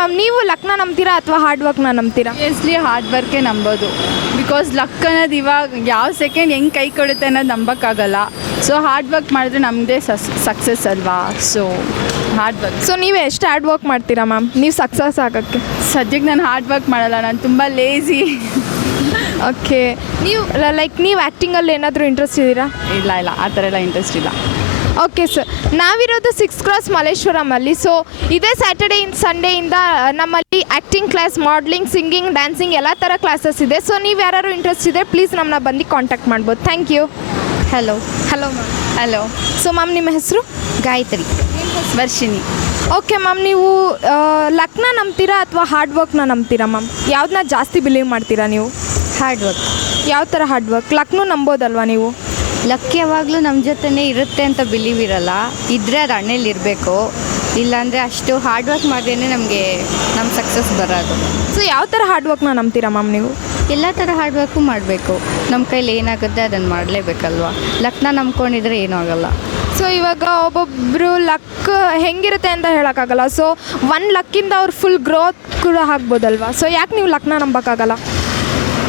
Ma'am, ನೀವು ಲಕ್ನ ನಂಬ್ತೀರಾ ಅಥವಾ ಹಾರ್ಡ್ ವರ್ಕ್ನ ನಂಬ್ತೀರಾ? ಆಬ್ವಿಯಸ್ಲಿ ಹಾರ್ಡ್ ವರ್ಕೇ ನಂಬೋದು. ಬಿಕಾಸ್ ಲಕ್ ಅನ್ನೋದು ಇವಾಗ ಯಾವ ಸೆಕೆಂಡ್ ಹೆಂಗೆ ಕೈ ಕೊಡುತ್ತೆ ಅನ್ನೋದು ನಂಬೋಕ್ಕಾಗಲ್ಲ. ಸೊ ಹಾರ್ಡ್ ವರ್ಕ್ ಮಾಡಿದ್ರೆ ನಮ್ಮದೇ ಸಕ್ಸಸ್ ಅಲ್ವಾ. So hard work. ಸೊ ನೀವು ಎಷ್ಟು ಹಾರ್ಡ್ ವರ್ಕ್ ಮಾಡ್ತೀರಾ ಮ್ಯಾಮ್ ನೀವು ಸಕ್ಸಸ್ ಆಗೋಕ್ಕೆ? ಸದ್ಯಕ್ಕೆ ನಾನು ಹಾರ್ಡ್ ವರ್ಕ್ ಮಾಡಲ್ಲ, ನಾನು ತುಂಬ ಲೇಝಿ. ಓಕೆ, ನೀವು ನೀವು ಆ್ಯಕ್ಟಿಂಗಲ್ಲಿ ಏನಾದರೂ ಇಂಟ್ರೆಸ್ಟ್ ಇದ್ದೀರಾ? ಇಲ್ಲ ಆ ಥರ ಎಲ್ಲ ಇಂಟ್ರೆಸ್ಟ್ ಇಲ್ಲ. ಓಕೆ ಸರ್, ನಾವಿರೋದು 6 ಕ್ರಾಸ್ ಮಲ್ಲೇಶ್ವರಮಲ್ಲಿ. ಸೊ ಇದೇ ಸ್ಯಾಟರ್ಡೇ ಸಂಡೇಯಿಂದ ನಮ್ಮಲ್ಲಿ acting class, modelling, singing, dancing ಎಲ್ಲ ಥರ ಕ್ಲಾಸಸ್ ಇದೆ. ಸೊ ನೀವು ಯಾರು ಇಂಟ್ರೆಸ್ಟ್ ಇದೆ ಪ್ಲೀಸ್ ನಮ್ಮನ್ನ ಬಂದು ಕಾಂಟ್ಯಾಕ್ಟ್ ಮಾಡ್ಬೋದು. Thank you. Hello ma'am. Hello. So ma'am, ನಿಮ್ಮ ಹೆಸರು? ಗಾಯತ್ರಿ. ವರ್ಷಿಣಿ. ಓಕೆ ಮ್ಯಾಮ್, ನೀವು ಲಕ್ನ ನಂಬ್ತೀರಾ ಅಥವಾ ಹಾರ್ಡ್ ವರ್ಕ್ನ ನಂಬ್ತೀರಾ ಮ್ಯಾಮ್? ಯಾವ್ದನ್ನ ಜಾಸ್ತಿ ಬಿಲೀವ್ ಮಾಡ್ತೀರಾ ನೀವು? Hard work. ಯಾವ ಥರ ಹಾರ್ಡ್ ವರ್ಕ್? ಲಕ್ನೂ ನಂಬೋದಲ್ವಾ ನೀವು? ಲಕ್ ಯಾವಾಗಲೂ ನಮ್ಮ ಜೊತೆನೇ ಇರುತ್ತೆ ಅಂತ ಬಿಲೀವ್ ಇರಲ್ಲ. ಇದ್ದರೆ ಅದು ಹಣ್ಣಲ್ಲಿ ಇರಬೇಕು, ಇಲ್ಲಾಂದರೆ ಅಷ್ಟು ಹಾರ್ಡ್ ವರ್ಕ್ ಮಾಡಿದ್ರೆ ನಮಗೆ ನಮ್ಮ ಸಕ್ಸಸ್ ಬರೋದು. ಸೊ ಯಾವ ಥರ ಹಾರ್ಡ್ ವರ್ಕ್ನ ನಂಬ್ತೀರಾ ಮ್ಯಾಮ್ ನೀವು? ಎಲ್ಲ ಥರ ಹಾರ್ಡ್ ವರ್ಕು ಮಾಡಬೇಕು. ನಮ್ಮ ಕೈಲಿ ಏನಾಗುತ್ತೆ ಅದನ್ನು ಮಾಡಲೇಬೇಕಲ್ವ. ಲಕ್ನ ನಂಬ್ಕೊಂಡಿದ್ರೆ ಏನೂ ಆಗೋಲ್ಲ. ಸೊ ಇವಾಗ ಒಬ್ಬೊಬ್ಬರು ಲಕ್ ಹೆಂಗಿರುತ್ತೆ ಅಂತ ಹೇಳೋಕ್ಕಾಗಲ್ಲ. ಸೊ ಲಕ್ಕಿಂದ ಅವ್ರು ಫುಲ್ ಗ್ರೋತ್ ಕೂಡ ಆಗ್ಬೋದಲ್ವಾ. ಸೊ ಯಾಕೆ ನೀವು ಲಕ್ನ ನಂಬೋಕ್ಕಾಗಲ್ಲ?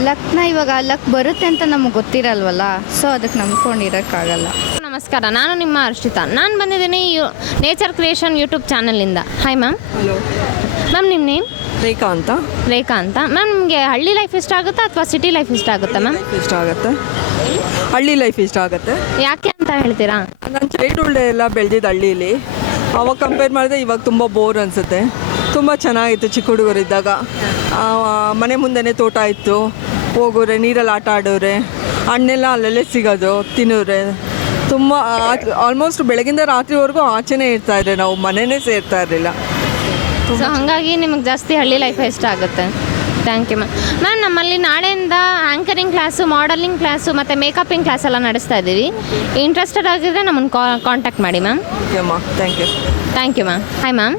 ಲಕ್ನ ಇವಾಗ ಲಕ್ ಬರುತ್ತೆ ಅಂತ ನಮಗೆ ಗೊತ್ತಿರಲ್ವಲ್ಲ. ಸೊ ಅದಕ್ಕೆ ನಂಬ್ಕೊಂಡಿರೋಕ್ಕಾಗಲ್ಲ. ನಮಸ್ಕಾರ, ನಾನು ನಿಮ್ಮ ಹರ್ಷಿತಾ. ನಾನು ಬಂದಿದ್ದೀನಿ ನೇಚರ್ ಕ್ರಿಯೇಷನ್ ಯೂಟ್ಯೂಬ್ ಚಾನಲಿಂದ. Hi ma'am. ಹಲೋ ಮ್ಯಾಮ್, ನಿಮ್ಮ ನೇಮ್? ರೇಖಾ ಅಂತ. ರೇಖಾ ಅಂತ. ಮ್ಯಾಮ್, ನಿಮಗೆ ಹಳ್ಳಿ ಲೈಫ್ ಇಷ್ಟ ಆಗುತ್ತಾ ಅಥವಾ ಸಿಟಿ ಲೈಫ್ ಇಷ್ಟ ಆಗುತ್ತಾ ಮ್ಯಾಮ್? ಇಷ್ಟ ಆಗುತ್ತೆ, ಹಳ್ಳಿ ಲೈಫ್ ಇಷ್ಟ ಆಗುತ್ತೆ. ಯಾಕೆ ಅಂತ ಹೇಳ್ತೀರಾ? ನನ್ನ ಚೈಲ್ಡ್ಹುಡ್ ಎಲ್ಲ ಬೆಳೆದಿದ್ದು ಹಳ್ಳೀಲಿ. ಅವಾಗ ಕಂಪೇರ್ ಮಾಡಿದ್ರೆ ಇವಾಗ ತುಂಬ ಬೋರ್ ಅನಿಸುತ್ತೆ. ತುಂಬ ಚೆನ್ನಾಗಿತ್ತು ಚಿಕ್ಕ ಹುಡುಗರಿದ್ದಾಗ. ಮನೆ ಮುಂದೆನೇ ತೋಟ ಇತ್ತು, ಹೋಗೋರೆ ನೀರಲ್ಲಿ ಆಟ ಆಡೋರೆ, ಹಣ್ಣೆಲ್ಲ ಅಲ್ಲಲ್ಲೇ ಸಿಗೋದು, ತಿನ್ನೋರೆ. ತುಂಬ ಆಲ್ಮೋಸ್ಟ್ ಬೆಳಗಿಂದ ರಾತ್ರಿವರೆಗೂ ಆಚೆನೇ ಇರ್ತಾಯಿದ್ರೆ ನಾವು ಮನೆಯೇ ಸೇರ್ತಾ ಇರಲಿಲ್ಲ. ಸೊ ಹಾಗಾಗಿ ನಿಮಗೆ ಜಾಸ್ತಿ ಹಳ್ಳಿ ಲೈಫ್ ಇಷ್ಟ ಆಗುತ್ತೆ. Thank you ma'am. ಮ್ಯಾಮ್, ನಮ್ಮಲ್ಲಿ ನಾಳೆಯಿಂದ ಆ್ಯಂಕರಿಂಗ್ ಕ್ಲಾಸು, ಮಾಡಲಿಂಗ್ ಕ್ಲಾಸು ಮತ್ತು ಮೇಕಪ್ಪಿಂಗ್ ಕ್ಲಾಸ್ ಎಲ್ಲ ನಡೆಸ್ತಾ ಇದ್ದೀವಿ. ಇಂಟ್ರೆಸ್ಟೆಡ್ ಆಗಿದ್ದರೆ ನಮ್ಮನ್ನು ಕಾಂಟ್ಯಾಕ್ಟ್ ಮಾಡಿ ಮ್ಯಾಮ್. ಓಕೆ ಅಮ್ಮ, thank you. Thank you ma'am. Hi ma'am.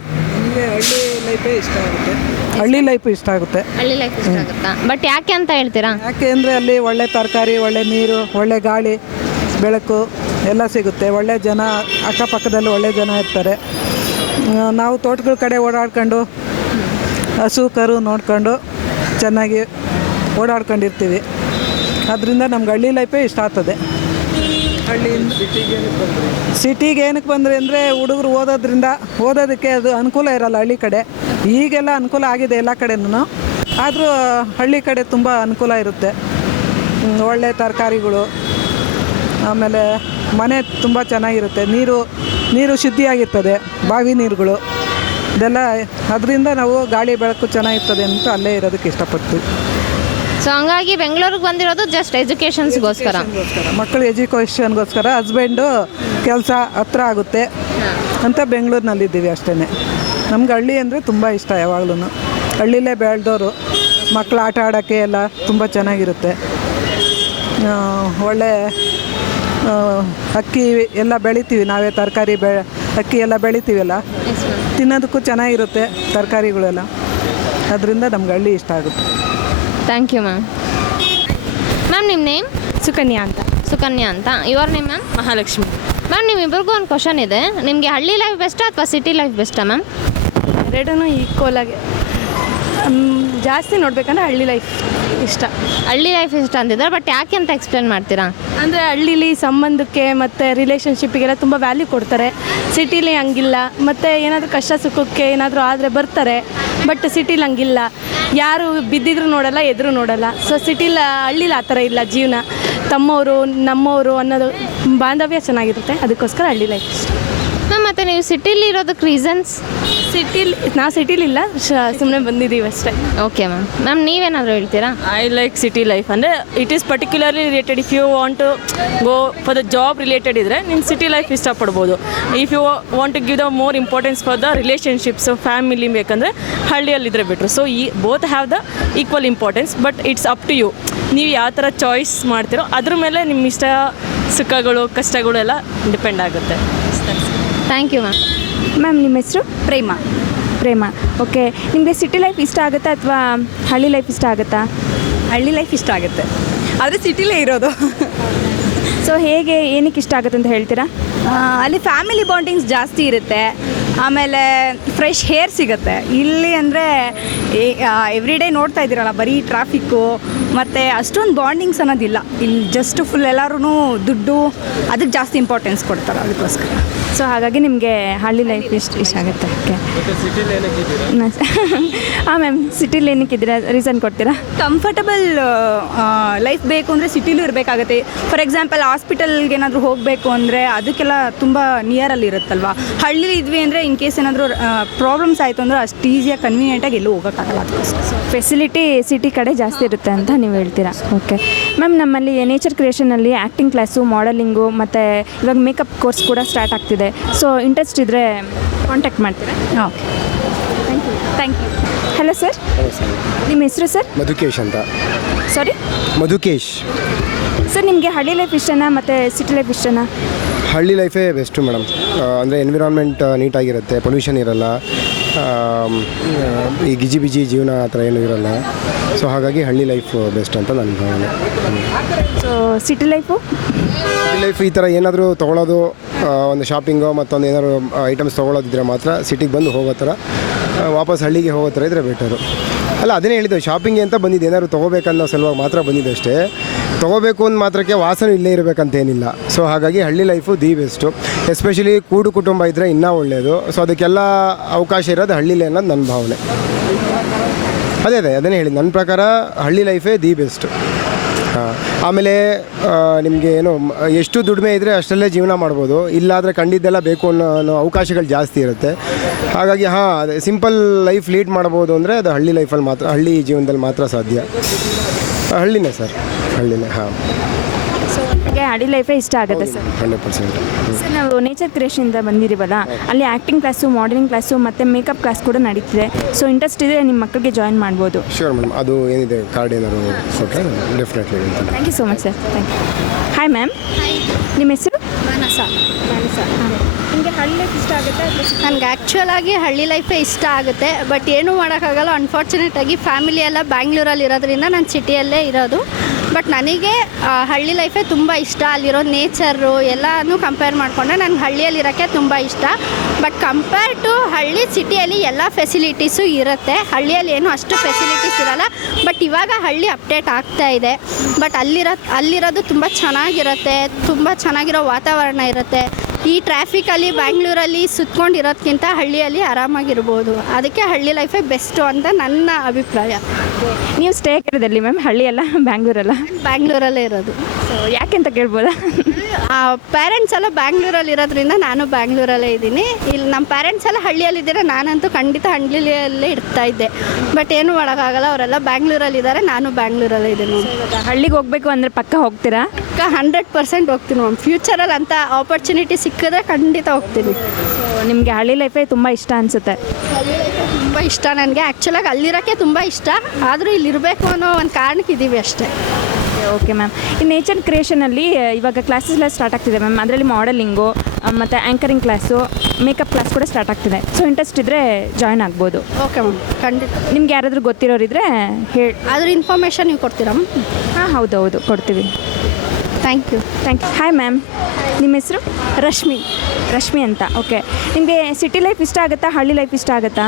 ಹಳ್ಳಿ ಲೈಫೇ ಇಷ್ಟ ಆಗುತ್ತೆ. ಹಳ್ಳಿ ಲೈಫ್ ಇಷ್ಟ ಆಗುತ್ತೆ. ಹಳ್ಳಿ ಲೈಫ್ ಇಷ್ಟ ಆಗುತ್ತಾ? ಬಟ್ ಯಾಕೆ ಅಂತ ಹೇಳ್ತೀರಾ? ಯಾಕೆ ಅಂದರೆ ಅಲ್ಲಿ ಒಳ್ಳೆ ತರಕಾರಿ, ಒಳ್ಳೆ ನೀರು, ಒಳ್ಳೆ ಗಾಳಿ, ಬೆಳಕು ಎಲ್ಲ ಸಿಗುತ್ತೆ. ಒಳ್ಳೆ ಜನ, ಅಕ್ಕಪಕ್ಕದಲ್ಲಿ ಒಳ್ಳೆ ಜನ ಇರ್ತಾರೆ. ನಾವು ತೋಟಗಳ ಕಡೆ ಓಡಾಡ್ಕೊಂಡು ಹಸು ಕರು ನೋಡ್ಕೊಂಡು ಚೆನ್ನಾಗಿ ಓಡಾಡ್ಕೊಂಡಿರ್ತೀವಿ. ಅದರಿಂದ ನಮ್ಗೆ ಹಳ್ಳಿ ಲೈಫೇ ಇಷ್ಟ ಆಗ್ತದೆ. ಸಿಟಿಗೆ ಏನಕ್ಕೆ ಬಂದರೆ ಅಂದರೆ ಹುಡುಗರು ಓದೋದಕ್ಕೆ ಅದು ಅನುಕೂಲ ಇರಲ್ಲ ಹಳ್ಳಿ ಕಡೆ. ಈಗೆಲ್ಲ ಅನುಕೂಲ ಆಗಿದೆ ಎಲ್ಲ ಕಡೆನೂ, ಆದರೂ ಹಳ್ಳಿ ಕಡೆ ತುಂಬ ಅನುಕೂಲ ಇರುತ್ತೆ. ಒಳ್ಳೆ ತರಕಾರಿಗಳು, ಆಮೇಲೆ ಮನೆ ತುಂಬ ಚೆನ್ನಾಗಿರುತ್ತೆ. ನೀರು ಶುದ್ಧಿಯಾಗಿರ್ತದೆ, ಬಾವಿ ನೀರುಗಳು ಇದೆಲ್ಲ. ಅದರಿಂದ ನಾವು ಗಾಳಿ ಬೆಳಕು ಚೆನ್ನಾಗಿರ್ತದೆ ಅಂತ ಅಲ್ಲೇ ಇರೋದಕ್ಕೆ ಇಷ್ಟಪಡ್ತೀವಿ. ಸೊ ಹಂಗಾಗಿ ಬೆಂಗಳೂರಿಗೆ ಬಂದಿರೋದು ಜಸ್ಟ್ ಎಜುಕೇಷನ್ಸ್ಗೋಸ್ಕರ. ಮಕ್ಕಳು ಎಜುಕೇಷನ್ಗೋಸ್ಕರ. ಹಸ್ಬೆಂಡು ಕೆಲಸ ಹತ್ರ ಆಗುತ್ತೆ ಅಂತ ಬೆಂಗಳೂರಿನಲ್ಲಿದ್ದೀವಿ ಅಷ್ಟೇ. ನಮ್ಗೆ ಹಳ್ಳಿ ಅಂದರೆ ತುಂಬ ಇಷ್ಟ. ಯಾವಾಗಲೂ ಹಳ್ಳಿಲೇ ಬೆಳೆದವರು. ಮಕ್ಕಳು ಆಟ ಆಡೋಕ್ಕೆ ಎಲ್ಲ ತುಂಬ ಚೆನ್ನಾಗಿರುತ್ತೆ. ಒಳ್ಳೆ ಅಕ್ಕಿ ಎಲ್ಲ ಬೆಳಿತೀವಿ ನಾವೇ. ತರಕಾರಿ ಅಕ್ಕಿ ಎಲ್ಲ ಬೆಳಿತೀವಲ್ಲ, ತಿನ್ನೋದಕ್ಕೂ ಚೆನ್ನಾಗಿರುತ್ತೆ ತರಕಾರಿಗಳೆಲ್ಲ. ಅದರಿಂದ ನಮ್ಗೆ ಹಳ್ಳಿ ಇಷ್ಟ ಆಗುತ್ತೆ. Thank you ma'am. ಮ್ಯಾಮ್, ನಿಮ್ಮ ನೇಮ್? ಸುಕನ್ಯಾ ಅಂತ. ಸುಕನ್ಯಾ ಅಂತ. Your name ma'am? Mahalakshmi. Ma'am, ನಿಮ್ಮಿಬ್ಬರಿಗೂ ಒಂದು ಕ್ವಶನ್ ಇದೆ. ನಿಮಗೆ ಹಳ್ಳಿ ಲೈಫ್ ಬೆಸ್ಟಾ ಅಥವಾ ಸಿಟಿ ಲೈಫ್ ಬೆಸ್ಟಾ ಮ್ಯಾಮ್? ಎರಡೂ ಈಕ್ವಲ್ ಆಗಿ ಜಾಸ್ತಿ ನೋಡ್ಬೇಕಂದ್ರೆ ಹಳ್ಳಿ ಲೈಫ್ ಇಷ್ಟ. ಹಳ್ಳಿ ಲೈಫ್ ಇಷ್ಟ ಅಂತಿದ್ದಾರೆ, ಬಟ್ ಯಾಕೆ ಅಂತ ಎಕ್ಸ್ಪ್ಲೇನ್ ಮಾಡ್ತೀರಾ? ಅಂದರೆ ಹಳ್ಳೀಲಿ ಸಂಬಂಧಕ್ಕೆ ಮತ್ತು ರಿಲೇಷನ್ಶಿಪ್ಪಿಗೆಲ್ಲ ತುಂಬ ವ್ಯಾಲ್ಯೂ ಕೊಡ್ತಾರೆ. ಸಿಟೀಲಿ ಹಂಗಿಲ್ಲ. ಮತ್ತು ಏನಾದರೂ ಕಷ್ಟ ಸುಖಕ್ಕೆ ಏನಾದರೂ ಆದರೆ ಬರ್ತಾರೆ. ಬಟ್ ಸಿಟೀಲಿ ಹಂಗಿಲ್ಲ. ಯಾರು ಬಿದ್ದಿದ್ರು ನೋಡಲ್ಲ, ಎದುರು ನೋಡಲ್ಲ. ಸೊ ಹಳ್ಳೀಲಿ ಆ ಥರ ಇಲ್ಲ. ಜೀವನ ತಮ್ಮವರು ನಮ್ಮವರು ಅನ್ನೋದು ಬಾಂಧವ್ಯ ಚೆನ್ನಾಗಿರುತ್ತೆ. ಅದಕ್ಕೋಸ್ಕರ ಹಳ್ಳಿ ಲೈಫ್ ಇಷ್ಟ. ಮ್ಯಾಮ್, ಮತ್ತು ನೀವು ಸಿಟಿಲಿ ಇರೋದಕ್ಕೆ ರೀಸನ್ಸ್? ನಾವು ಸಿಟಿಲಿಲ್ಲ, ಸುಮ್ಮನೆ ಬಂದಿದ್ದೀವಿ ಅಷ್ಟೇ. Okay ma'am. ಮ್ಯಾಮ್, ನೀವೇನಾದರೂ ಹೇಳ್ತೀರಾ? I like city life. ಅಂದರೆ it is particularly related. If you want to go for the job related ಇದ್ದರೆ ನಿಮ್ಮ ಸಿಟಿ ಲೈಫ್ ಇಷ್ಟಪಡ್ಬೋದು. If you want to give the more importance for the relationships, family ಬೇಕಂದರೆ ಹಳ್ಳಿಯಲ್ಲಿದ್ದರೆ better. So both have the equal importance. But it's up to you. ನೀವು ಯಾವ ಥರ choice ಮಾಡ್ತೀರೋ ಅದ್ರ ಮೇಲೆ ನಿಮ್ಮ ಇಷ್ಟ, ಸುಖಗಳು, ಕಷ್ಟಗಳು ಎಲ್ಲ ಡಿಪೆಂಡ್ ಆಗುತ್ತೆ. Thank you ma'am. ಮ್ಯಾಮ್, ನಿಮ್ಮ ಹೆಸರು? ಪ್ರೇಮ. ಓಕೆ, ನಿಮಗೆ ಸಿಟಿ ಲೈಫ್ ಇಷ್ಟ ಆಗುತ್ತಾ ಅಥವಾ ಹಳ್ಳಿ ಲೈಫ್ ಇಷ್ಟ ಆಗುತ್ತಾ? ಹಳ್ಳಿ ಲೈಫ್ ಇಷ್ಟ ಆಗುತ್ತೆ, ಆದರೆ ಸಿಟಿಲೇ ಇರೋದು. ಸೊ ಏನಕ್ಕೆ ಇಷ್ಟ ಆಗುತ್ತೆ ಅಂತ ಹೇಳ್ತೀರಾ? ಅಲ್ಲಿ ಫ್ಯಾಮಿಲಿ ಬಾಂಡಿಂಗ್ಸ್ ಜಾಸ್ತಿ ಇರುತ್ತೆ. ಆಮೇಲೆ ಫ್ರೆಶ್ ಹೇರ್ ಸಿಗುತ್ತೆ. ಇಲ್ಲಿ ಅಂದರೆ ಎವ್ರಿಡೇ ನೋಡ್ತಾ ಇದ್ದೀರಲ್ಲ ಬರೀ ಟ್ರಾಫಿಕ್ಕು ಮತ್ತು ಅಷ್ಟೊಂದು ಬಾಂಡಿಂಗ್ಸ್ ಅನ್ನೋದಿಲ್ಲ. ಇಲ್ಲಿ ಜಸ್ಟ್ ಫುಲ್ ಎಲ್ಲರೂ ದುಡ್ಡು ಅದಕ್ಕೆ ಜಾಸ್ತಿ ಇಂಪಾರ್ಟೆನ್ಸ್ ಕೊಡ್ತಾರೆ ಅದಕ್ಕೋಸ್ಕರ. ಸೊ ಹಾಗಾಗಿ ನಿಮಗೆ ಹಳ್ಳಿ ಲೈಫ್ ಇಷ್ಟ ಆಗುತ್ತೆ. ಓಕೆ ಹಾಂ ಮ್ಯಾಮ್, ಸಿಟಿಲಿ ಏನಕ್ಕಿದ್ದೀರಾ, ರೀಸನ್ ಕೊಡ್ತೀರಾ? ಕಂಫರ್ಟಬಲ್ ಲೈಫ್ ಬೇಕು ಅಂದರೆ ಸಿಟಿಲೂ ಇರಬೇಕಾಗತ್ತೆ. ಫಾರ್ ಎಕ್ಸಾಂಪಲ್ ಹಾಸ್ಪಿಟಲ್ಗೆ ಏನಾದರೂ ಹೋಗಬೇಕು ಅಂದರೆ ಅದಕ್ಕೆಲ್ಲ ತುಂಬ ನಿಯರಲ್ಲಿ ಇರುತ್ತಲ್ವ. ಹಳ್ಳಿಲಿ ಇದ್ವಿ ಅಂದರೆ ಇನ್ ಕೇಸ್ ಏನಾದರೂ ಪ್ರಾಬ್ಲಮ್ಸ್ ಆಯಿತು ಅಂದರೆ ಅಷ್ಟು ಈಸಿಯಾಗಿ ಕನ್ವೀನಿಯೆಂಟಾಗಿ ಎಲ್ಲೂ ಹೋಗೋಕ್ಕಾಗಲ್ಲ. ಅದಕ್ಕೋಸ್ಕರ ಫೆಸಿಲಿಟಿ ಸಿಟಿ ಕಡೆ ಜಾಸ್ತಿ ಇರುತ್ತೆ ಅಂತ ನೀವು ಹೇಳ್ತೀರಾ. ಓಕೆ ಮ್ಯಾಮ್, ನಮ್ಮಲ್ಲಿ ನೇಚರ್ ಕ್ರಿಯೇಷನಲ್ಲಿ ಆ್ಯಕ್ಟಿಂಗ್ ಕ್ಲಾಸು, ಮಾಡಲಿಂಗು ಮತ್ತು ಇವಾಗ ಮೇಕಪ್ ಕೋರ್ಸ್ ಕೂಡ ಸ್ಟಾರ್ಟ್ ಆಗ್ತಿದೆ. ಸೊ ಇಂಟ್ರೆಸ್ಟ್ ಇದ್ದರೆ ಕಾಂಟ್ಯಾಕ್ಟ್ ಮಾಡ್ತೀರಾ? Okay, thank you. Hello sir, ನಿಮ್ಮ ಹೆಸರು ಸರ್? ಮಧುಕೇಶ್ ಅಂತ. ಸಾರಿ, ಮಧುಕೇಶ್. ಸರ್ ನಿಮಗೆ ಹಳ್ಳಿ ಲೈಫ್ ಇಷ್ಟನಾ ಮತ್ತು ಸಿಟಿ ಲೈಫ್ ಇಷ್ಟನಾ? ಹಳ್ಳಿ ಲೈಫೇ ಬೆಸ್ಟು ಮೇಡಮ್. ಅಂದರೆ ಎನ್ವಿರಾನ್ಮೆಂಟ್ ನೀಟಾಗಿರುತ್ತೆ, ಪೊಲ್ಯೂಷನ್ ಇರಲ್ಲ, ಈ ಗಿಜಿ ಬಿಜಿ ಜೀವನ ಆ ಥರ ಏನೂ ಇರಲ್ಲ. ಸೊ ಹಾಗಾಗಿ ಹಳ್ಳಿ ಲೈಫ್ ಬೆಸ್ಟ್ ಅಂತ ನನ್ನ ಭಾವನೆ. So city life? City life ಈ ಥರ ಏನಾದರೂ ತೊಗೊಳೋದು, ಒಂದು ಶಾಪಿಂಗು ಮತ್ತೊಂದು ಏನಾದರೂ ಐಟಮ್ಸ್ ತೊಗೊಳೋದಿದ್ರೆ ಮಾತ್ರ ಸಿಟಿಗೆ ಬಂದು ಹೋಗೋ ಥರ, ವಾಪಸ್ ಹಳ್ಳಿಗೆ ಹೋಗೋ ಥರ ಇದ್ದರೆ ಬೆಟರು. ಅಲ್ಲ, ಅದನ್ನೇ ಹೇಳಿದ್ದು, ಶಾಪಿಂಗ್ಗೆ ಅಂತ ಬಂದಿದ್ದು, ಏನಾದ್ರು ತೊಗೋಬೇಕನ್ನೋ ಸಲುವಾಗಿ ಮಾತ್ರ ಬಂದಿದ್ದು ಅಷ್ಟೇ. ತೊಗೋಬೇಕು ಅಂದ ಮಾತ್ರಕ್ಕೆ ವಾಸನೆ ಇಲ್ಲೇ ಇರಬೇಕಂತೇನಿಲ್ಲ. ಸೊ ಹಾಗಾಗಿ ಹಳ್ಳಿ ಲೈಫು ದಿ ಬೆಸ್ಟು. ಎಸ್ಪೆಷಲಿ ಕೂಡು ಕುಟುಂಬ ಇದ್ದರೆ ಇನ್ನೂ ಒಳ್ಳೆಯದು. ಸೊ ಅದಕ್ಕೆಲ್ಲ ಅವಕಾಶ ಇರೋದು ಹಳ್ಳಿಲೇ ಅನ್ನೋದು ನನ್ನ ಭಾವನೆ. ಅದನ್ನೇ ಹೇಳಿ, ನನ್ನ ಪ್ರಕಾರ ಹಳ್ಳಿ ಲೈಫೇ ದಿ ಬೆಸ್ಟು. ಹಾಂ, ಆಮೇಲೆ ನಿಮಗೆ ಏನು ಎಷ್ಟು ದುಡಿಮೆ ಇದ್ದರೆ ಅಷ್ಟರಲ್ಲೇ ಜೀವನ ಮಾಡ್ಬೋದು. ಇಲ್ಲಾದರೆ ಕಂಡಿದ್ದೆಲ್ಲ ಬೇಕು ಅನ್ನೋ ಅವಕಾಶಗಳು ಜಾಸ್ತಿ ಇರುತ್ತೆ. ಹಾಗಾಗಿ ಅದೇ ಸಿಂಪಲ್ ಲೈಫ್ ಲೀಡ್ ಮಾಡ್ಬೋದು ಅಂದರೆ ಅದು ಹಳ್ಳಿ ಲೈಫಲ್ಲಿ ಮಾತ್ರ, ಹಳ್ಳಿ ಜೀವನದಲ್ಲಿ ಮಾತ್ರ ಸಾಧ್ಯ. ಹಳ್ಳಿನೇ ಸರ್, ಹಳ್ಳಿನೇ. ಹಾಂ, ಸೊ ನಿಮಗೆ ಹಳ್ಳಿ ಲೈಫೇ ಇಷ್ಟ ಆಗುತ್ತೆ ಸರ್? 100%. ಸರ್, ನಾವು ನೇಚರ್ ಕ್ರಿಯೇಷನಿಂದ ಬಂದಿದ್ದೀವಲ್ಲ, ಅಲ್ಲಿ ಆ್ಯಕ್ಟಿಂಗ್ ಕ್ಲಾಸು, ಮಾಡಲಿಂಗ್ ಕ್ಲಾಸು ಮತ್ತು ಮೇಕಪ್ ಕ್ಲಾಸ್ ಕೂಡ ನಡೀತಿದೆ. ಸೊ ಇಂಟ್ರೆಸ್ಟ್ ಇದೆ, ನಿಮ್ಮ ಮಕ್ಕಳಿಗೆ ಜಾಯಿನ್ ಮಾಡ್ಬೋದು. ಶ್ಯೂರ್ ಮೇಡಮ್, ಅದು ಏನಿದೆ ಕಾರ್ಡ್ ಏನಾದ್ರು ಕೊಟ್ಟರೆ ಡೆಫಿನೆಟ್ಲಿ ಹೇಳ್ತೀನಿ. Thank you so much sir. Thank you. Hi ma'am, ನಿಮ್ಮ ಹೆಸರು? ಮಾನಸ. ನಿಮಗೆ ಹಳ್ಳಿ ಲೈಫ್ ಇಷ್ಟ ಆಗುತ್ತೆ? ನನಗೆ ಆ್ಯಕ್ಚುಲಾಗಿ ಹಳ್ಳಿ ಲೈಫೇ ಇಷ್ಟ ಆಗುತ್ತೆ, ಬಟ್ ಏನೂ ಮಾಡೋಕ್ಕಾಗಲ್ಲ. ಅನ್ಫಾರ್ಚುನೇಟಾಗಿ ಫ್ಯಾಮಿಲಿ ಎಲ್ಲ ಬ್ಯಾಂಗ್ಳೂರಲ್ಲಿ ಇರೋದ್ರಿಂದ ನಾನು ಸಿಟಿಯಲ್ಲೇ ಇರೋದು. ಬಟ್ ನನಗೆ ಹಳ್ಳಿ ಲೈಫೇ ತುಂಬ ಇಷ್ಟ. ಅಲ್ಲಿರೋ ನೇಚರು ಎಲ್ಲನೂ ಕಂಪೇರ್ ಮಾಡಿಕೊಂಡ್ರೆ ನನಗೆ ಹಳ್ಳಿಯಲ್ಲಿರೋಕ್ಕೆ ತುಂಬ ಇಷ್ಟ. ಬಟ್ ಕಂಪೇರ್ ಟು ಹಳ್ಳಿ, ಸಿಟಿಯಲ್ಲಿ ಎಲ್ಲ ಫೆಸಿಲಿಟೀಸು ಇರುತ್ತೆ. ಹಳ್ಳಿಯಲ್ಲಿ ಏನೂ ಅಷ್ಟು ಫೆಸಿಲಿಟೀಸ್ ಇರೋಲ್ಲ. ಬಟ್ ಇವಾಗ ಹಳ್ಳಿ ಅಪ್ಡೇಟ್ ಆಗ್ತಾ ಇದೆ. ಬಟ್ ಅಲ್ಲಿರೋದು ತುಂಬ ಚೆನ್ನಾಗಿರುತ್ತೆ, ತುಂಬ ಚೆನ್ನಾಗಿರೋ ವಾತಾವರಣ ಇರುತ್ತೆ. ಈ ಟ್ರಾಫಿಕಲ್ಲಿ ಬ್ಯಾಂಗ್ಳೂರಲ್ಲಿ ಸುತ್ಕೊಂಡಿರೋದಕ್ಕಿಂತ ಹಳ್ಳಿಯಲ್ಲಿ ಆರಾಮಾಗಿರ್ಬೋದು. ಅದಕ್ಕೆ ಹಳ್ಳಿ ಲೈಫೇ ಬೆಸ್ಟು ಅಂತ ನನ್ನ ಅಭಿಪ್ರಾಯ. ನೀವು ಸ್ಟೇ ಆಗಿರೋದಲ್ಲಿ ಮ್ಯಾಮ್, ಹಳ್ಳಿ ಎಲ್ಲ ಬ್ಯಾಂಗ್ಳೂರಲ್ಲ? ಬ್ಯಾಂಗ್ಳೂರಲ್ಲೇ ಇರೋದು. ಸೊ ಯಾಕೆ ಅಂತ ಕೇಳ್ಬೋದಾ? ಪೇರೆಂಟ್ಸ್ ಎಲ್ಲ ಬ್ಯಾಂಗ್ಳೂರಲ್ಲಿ ಇರೋದ್ರಿಂದ ನಾನು ಬ್ಯಾಂಗ್ಳೂರಲ್ಲೇ ಇದ್ದೀನಿ. ಇಲ್ಲಿ ನಮ್ಮ ಪೇರೆಂಟ್ಸ್ ಎಲ್ಲ ಹಳ್ಳಿಯಲ್ಲಿದ್ದರೆ ನಾನಂತೂ ಖಂಡಿತ ಹಳ್ಳಿಯಲ್ಲೇ ಇರ್ತಾ ಇದ್ದೆ. ಬಟ್ ಏನು ಮಾಡೋಕ್ಕಾಗಲ್ಲ, ಅವರೆಲ್ಲ ಬ್ಯಾಂಗ್ಳೂರಲ್ಲಿದ್ದಾರೆ, ನಾನು ಬ್ಯಾಂಗ್ಳೂರಲ್ಲೇ ಇದ್ದೀನಿ. ಹಳ್ಳಿಗೆ ಹೋಗಬೇಕು ಅಂದರೆ ಪಕ್ಕ ಹೋಗ್ತೀರಾ? 100% ಹೋಗ್ತೀನಿ ಮ್ಯಾಮ್. ಫ್ಯೂಚರಲ್ಲಿ ಅಂಥ ಆಪರ್ಚುನಿಟಿ ಸಿಕ್ಕಿದ್ರೆ ಖಂಡಿತ ಹೋಗ್ತೀನಿ. ಸೊ ನಿಮಗೆ ಹಳ್ಳಿ ಲೈಫೇ ತುಂಬ ಇಷ್ಟ ಅನಿಸುತ್ತೆ? ತುಂಬ ಇಷ್ಟ ನನಗೆ. ಆ್ಯಕ್ಚುಲಾಗಿ ಅಲ್ಲಿರೋಕ್ಕೆ ತುಂಬ ಇಷ್ಟ, ಆದರೂ ಇಲ್ಲಿರಬೇಕು ಅನ್ನೋ ಒಂದು ಕಾರಣಕ್ಕೆ ಇದ್ದೀವಿ ಅಷ್ಟೇ. ಓಕೆ ಮ್ಯಾಮ್, ಈ ನೇಚರ್ ಕ್ರಿಯೇಷನಲ್ಲಿ ಇವಾಗ ಕ್ಲಾಸಸ್ ಎಲ್ಲ ಸ್ಟಾರ್ಟ್ ಆಗ್ತಿದೆ ಮ್ಯಾಮ್. ಅದರಲ್ಲಿ ಮಾಡಲಿಂಗು ಮತ್ತು ಆ್ಯಂಕರಿಂಗ್ ಕ್ಲಾಸು, ಮೇಕಪ್ ಕ್ಲಾಸ್ ಕೂಡ ಸ್ಟಾರ್ಟ್ ಆಗ್ತಿದೆ. ಸೊ ಇಂಟ್ರೆಸ್ಟ್ ಇದ್ದರೆ ಜಾಯ್ನ್ ಆಗ್ಬೋದು. ಓಕೆ ಮ್ಯಾಮ್, ಖಂಡಿತ. ನಿಮ್ಗೆ ಯಾರಾದರೂ ಗೊತ್ತಿರೋರಿದ್ರೆ ಹೇಳಿ. ಅದ್ರ ಇನ್ಫಾರ್ಮೇಷನ್ ನೀವು ಕೊಡ್ತೀರಾ? ಹಾಂ, ಹೌದು ಕೊಡ್ತೀವಿ. Thank you. ಹಾಯ್ ಮ್ಯಾಮ್, ನಿಮ್ಮ ಹೆಸರು? ರಶ್ಮಿ ಅಂತ. ಓಕೆ, ನಿಮಗೆ ಸಿಟಿ ಲೈಫ್ ಇಷ್ಟ ಆಗುತ್ತಾ, ಹಳ್ಳಿ ಲೈಫ್ ಇಷ್ಟ ಆಗುತ್ತಾ?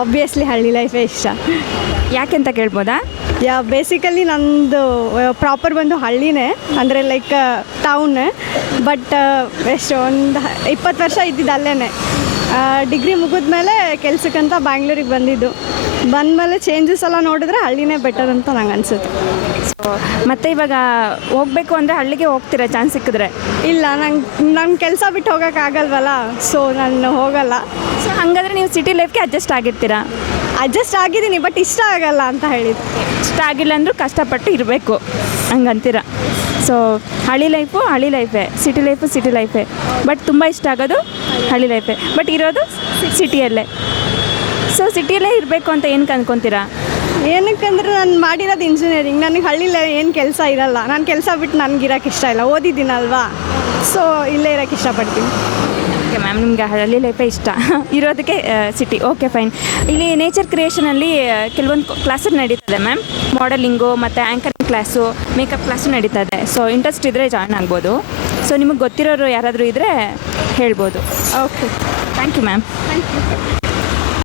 ಆಬ್ವಿಯಸ್ಲಿ ಹಳ್ಳಿ ಲೈಫೇ ಇಷ್ಟ. ಯಾಕೆ ಅಂತ ಕೇಳ್ಬೋದಾ? ಬೇಸಿಕಲಿ ನಂದು ಪ್ರಾಪರ್ ಬಂದು ಹಳ್ಳಿನೇ, ಅಂದರೆ ಲೈಕ್ ಟೌನ್. ಬಟ್ ಎಷ್ಟು ಒಂದು 20 ವರ್ಷ ಇದ್ದಿದ್ದು ಅಲ್ಲೇ. ಡಿಗ್ರಿ ಮುಗಿದ್ಮೇಲೆ ಕೆಲ್ಸಕ್ಕಂತ ಬ್ಯಾಂಗ್ಳೂರಿಗೆ ಬಂದಮೇಲೆ ಚೇಂಜಸ್ ಎಲ್ಲ ನೋಡಿದ್ರೆ ಹಳ್ಳಿನೇ ಬೆಟರ್ ಅಂತ ನಂಗೆ ಅನಿಸುತ್ತೆ. ಸೊ ಮತ್ತೆ ಇವಾಗ ಹೋಗಬೇಕು ಅಂದರೆ ಹಳ್ಳಿಗೆ ಹೋಗ್ತೀರಾ ಚಾನ್ಸ್ ಸಿಕ್ಕಿದ್ರೆ? ಇಲ್ಲ, ನನ್ನ ಕೆಲಸ ಬಿಟ್ಟು ಹೋಗೋಕ್ಕಾಗಲ್ವಲ್ಲ, ಸೊ ನಾನು ಹೋಗಲ್ಲ. ಸೊ ಹಾಗಾದರೆ ನೀವು ಸಿಟಿ ಲೈಫ್ಗೆ ಅಡ್ಜಸ್ಟ್ ಆಗಿರ್ತೀರಾ? ಅಡ್ಜಸ್ಟ್ ಆಗಿದ್ದೀನಿ, ಬಟ್ ಇಷ್ಟ ಆಗಲ್ಲ ಅಂತ ಹೇಳಿದ್ದು. ಇಷ್ಟ ಆಗಿಲ್ಲ ಅಂದರೂ ಕಷ್ಟಪಟ್ಟು ಇರಬೇಕು ಹಂಗಂತೀರ. ಸೊ ಹಳ್ಳಿ ಲೈಫೇ, ಸಿಟಿ ಲೈಫೇ. ಬಟ್ ತುಂಬ ಇಷ್ಟ ಆಗೋದು ಹಳ್ಳಿ ಲೈಫೇ, ಬಟ್ ಇರೋದು ಸಿಟಿಯಲ್ಲೇ. ಸೊ ಸಿಟಿಯಲ್ಲೇ ಇರಬೇಕು ಅಂತ ಏನಕ್ಕೆ ಅಂದ್ಕೊತೀರಾ? ಏನಕ್ಕಂದ್ರೆ ನಾನು ಮಾಡಿರೋದು ಇಂಜಿನಿಯರಿಂಗ್. ನನಗೆ ಹಳ್ಳಿಲೇ ಏನು ಕೆಲಸ ಇರಲ್ಲ. ನಾನು ಕೆಲಸ ಬಿಟ್ಟು ನನಗಿರೋಕ್ಕೆ ಇಷ್ಟ ಇಲ್ಲ, ಓದಿದ್ದೀನಲ್ವಾ, ಸೊ ಇಲ್ಲೇ ಇರೋಕ್ಕೆ ಇಷ್ಟಪಡ್ತೀನಿ. ಓಕೆ ಮ್ಯಾಮ್, ನಿಮಗೆ ಹಳ್ಳಿ ಲೈಫೇ ಇಷ್ಟ, ಇರೋದಕ್ಕೆ ಸಿಟಿ. Okay fine. ಇಲ್ಲಿ ನೇಚರ್ ಕ್ರಿಯೇಷನಲ್ಲಿ ಕೆಲವೊಂದು ಕ್ಲಾಸಸ್ ನಡೀತದೆ ಮ್ಯಾಮ್. ಮಾಡಲಿಂಗು ಮತ್ತು ಆ್ಯಂಕರಿಂಗ್ ಕ್ಲಾಸು, ಮೇಕಪ್ ಕ್ಲಾಸು ನಡೀತಾ ಇದೆ. ಸೊ ಇಂಟ್ರೆಸ್ಟ್ ಇದ್ದರೆ ಜಾಯ್ನ್ ಆಗ್ಬೋದು. ಸೊ ನಿಮಗೆ ಗೊತ್ತಿರೋರು ಯಾರಾದರೂ ಇದ್ದರೆ ಹೇಳ್ಬೋದು. Okay, thank you ma'am. Thank you.